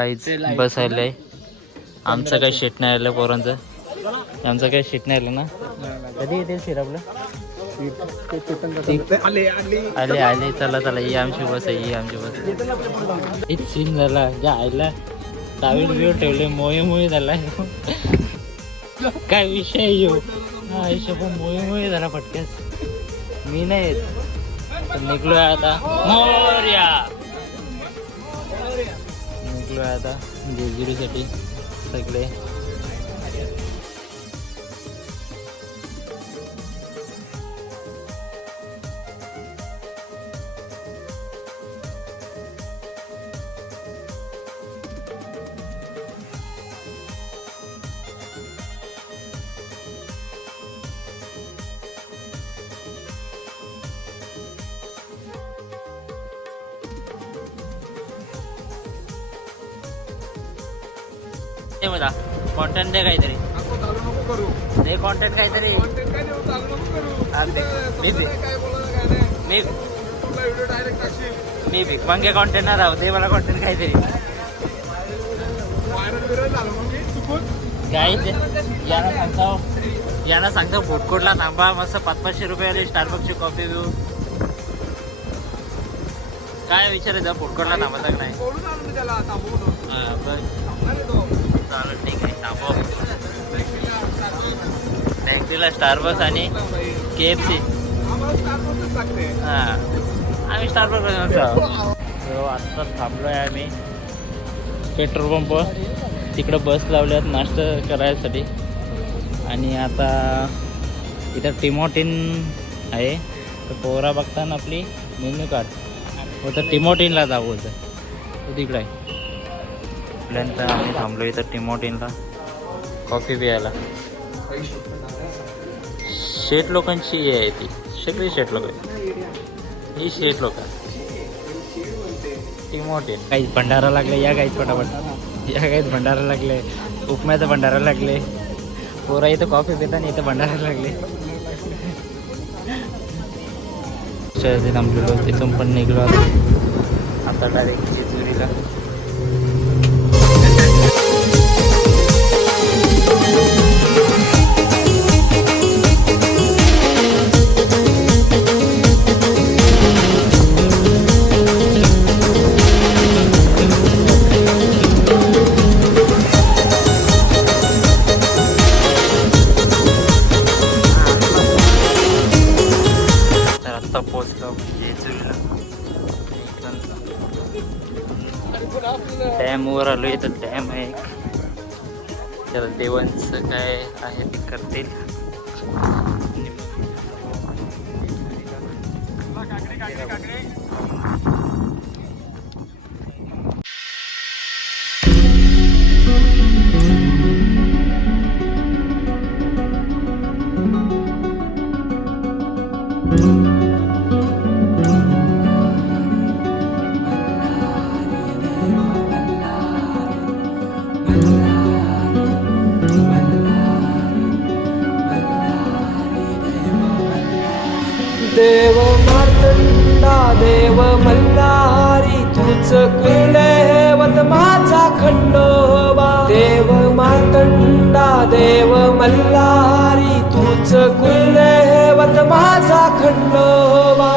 काहीच बस आलंय आमचं काही शेट नाही आलं पोरांचं. आमचं काही शेट नाही आलं ना. कधी येते सीट आपलं? आले आले चला चला ही आमची बस आहे ही आमची बस एक सीन झाला ज्या आईला. टावेल बिव ठेवले मोये मोये झाला. काय विषय येऊ हा आयुष्य पण मोये मोये झाला फटक्यास मी नाही येत. तर निघलोय आता. मोर्या! निघलो आहे आता. जेजुरीसाठी सगळे. ते मला कॉन्टेंट दे काहीतरी. दे कॉन्टेंट काहीतरी. मी मी मी भिकमांगे कॉन्टेंट ना राहू दे मला कॉन्टेंट काहीतरी. काय यांना सांगतो यांना सांगतो फूडकोर्टला थांबा. मस्त पाच पाचशे रुपयाला स्टारबक्सची कॉफी घेऊ काय विचारायचं? फूडकोर्टला का नाही? हा, बरं. चालेल ठीक आहे. थांबव. टॅक्सीला स्टारबक्स आणि के एफ सी हां आम्ही स्टारबक्स so, आत्ता थांबलो आहे आम्ही. Petrol pump. तिकडं बस लावल्यात नाश्ता करायसाठी. आणि आता इथं टिमोटिन आहे. तर पोहरा बघताना आपली मेन्यू कार्ड होतं टिमोटिनला जाऊ होतं तिकडं आहे. आपल्यानंतर आम्ही थांबलो इथं टिमोटिनला. कॉफी प्यायला. शेट लोकांची हे आहे ती. सगळी शेट लोक ही शेट लोक टिमोटिन. काही भंडारा लागले. या काहीच पटापट. या काहीच भंडारा लागले. उपम्याचं भंडारा लागले. पोरा इथं कॉफी पिताना इथं भंडारा लागले. थांबलेलो. तिथून पण निघलो आता. आता डायरेक्ट जेजुरीला देवांचं काय आहे ते करतील. काकडे. तूच कुलदेवत माझा खंडोबा. देव मातंडा देव मल्हारी तूच कुलदेवत माझा खंडोबा.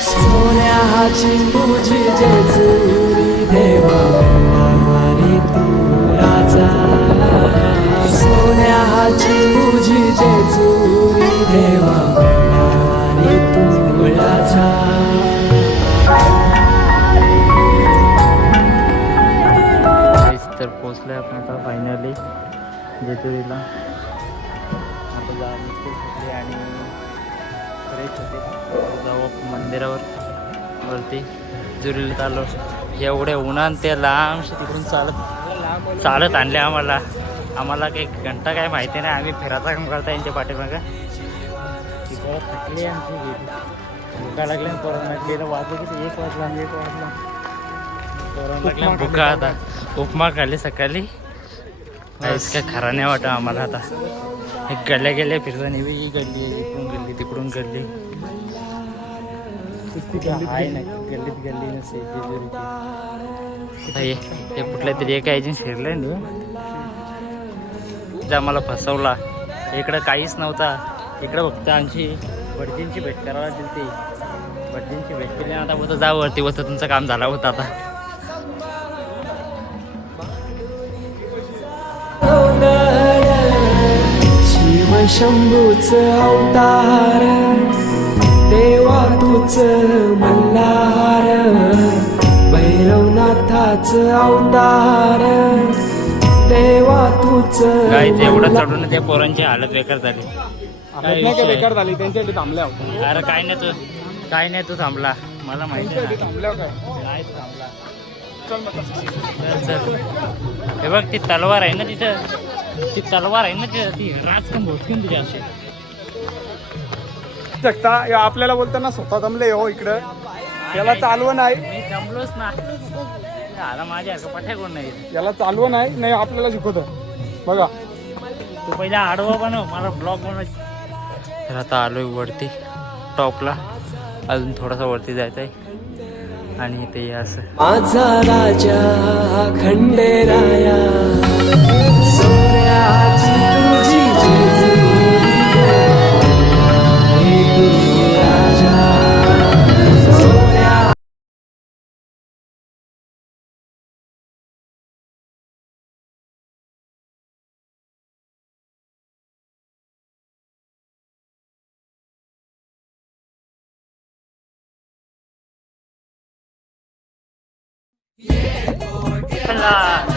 सोन्याची तुझी जेजुरी देवा मल्हारी तू राजा. सोन्याची तुझी जेजुरी देवा तर आपण आता फायनली जेजुरीला. आता जाण्याची होती आणि फ्रेश होते जाऊ मंदिरावर वरती. जेजुरीला चाललो. एवढ्या उन्हान ते लांबशी तिकडून चालत चालत आणले आम्हाला. आम्हाला काही घंटा काय माहिती नाही. आम्ही फिरायचा काम करता यांच्या पाठीमागं. तिकडे थकली आमची गेली. लागली परत गेलं वाजलं की एक वाजला आणि एक वाजला. लागल्या भुका आता. उपमा खाल्ली सकाळी. काहीच काय खरा नाही वाटत आम्हाला आता. हे गल्ल्या गेल्या फिरताना ही गल्ली इकडून गल्ली तिकडून गल्ली. आहे ना गल्लीत गल्ली हे हे कुठल्या तरी एका एजन्सी फिरले ना. ज्या मला फसवला. इकडं काहीच नव्हता. इकडं फक्त आमची भटजींची भेट करायला दिली ती भटजींची भेट केली आता होतं जा वरती होतं तुमचं काम झालं होतं आता. शिव शंभूच अवतार देवा तूच मल्हार भैरवनाथाच अवतार देवा तूच काय एवढं चढून त्या पोरांची हालत बेकार झाली काय नाही का? बेकार झाली त्यांच्यासाठी थांबल्या. अरे काय नाही तू काय नाही तू थांबला मला माहिती आहे त्यांच्यासाठी थांबल्या काय. नाही थांबला हे बघ ती तलवार आहे ना तिथं. ती तलवार आहे ना तिथं. ती राजकन भोसकीन तुझ्या असे जगता या आपल्याला बोलताना स्वतः दमले हो इकडं. याला चालवं नाही. मी जमलोच ना. आला माझ्या पठ्या कोण नाही. याला चालवं नाही नाही आपल्याला शिकवत. बघा. तू पहिला आडवा बनव मला ब्लॉग बनवायचं तर आता आलोय वरती टॉपला. अजून थोडासा वरती जायचं आहे आणि ते असं. माझा राजा खंडेराया. मल्हार जय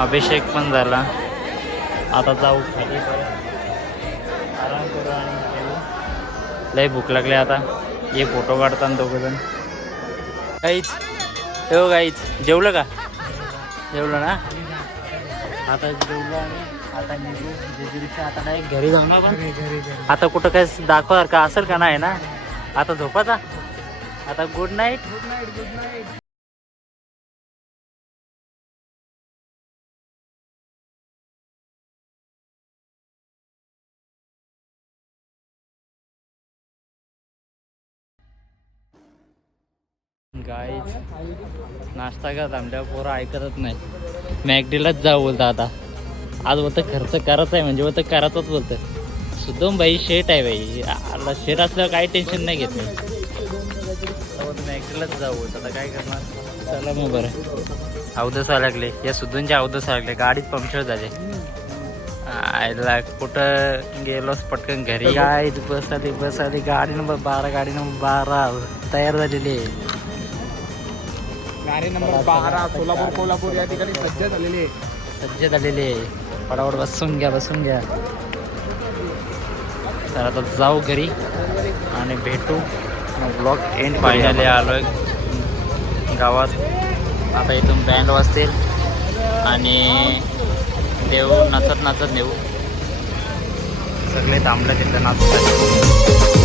अभिषेक पण झाला. आता जाऊ खाली. परत आराम करू आणि लय भूक लागली आता. ये फोटो काढताना दोघं जण काहीच हो काहीच जेवलं का? जेवलं ना? आता जेवलं आणि आता निघू. जेजुरीच्या आता काय घरी जाऊ ना आपण? आता कुठं काय दाखवा का? असेल का नाही ना? आता झोपाचा आता good night good night good night गाईच नाश्ता का थांबल्या पोरं ऐकतच नाही. मॅगडीलाच जाऊ बोलतं आता. आज बोलतं खर्च करायचा आहे म्हणजे बोलतं करायचंच बोलतं सुद्धम बाई शेट आहे बाई आला शेट असल्यावर काही टेन्शन नाही घेत नाही मॅगडीलाच जाऊ बोलतं आता काय करणार? चला मग बरं. अवदस लागले. या सुद्धूंचे अवदस लागले. गाडीत पंक्चर झाले. आयला कुठं गेलोस पटकन घरी? काय बस आली बस आली गाडी नंबर बारा गाडी नंबर बारा. तयार झालेली आहे. गाडी नंबर बारा सोलापूर कोल्हापूर या ठिकाणी सज्ज झालेली आहे. सज्ज झालेले पटापट बसून घ्या बसून घ्या. तर आता जाऊ घरी आणि भेटू. ब्लॉग एंड फायनली आलोय. गावात. आता इथून बँड वाजतील. आणि देऊ नाचत नाचत नेऊ. सगळे थांबले तिथं नाचत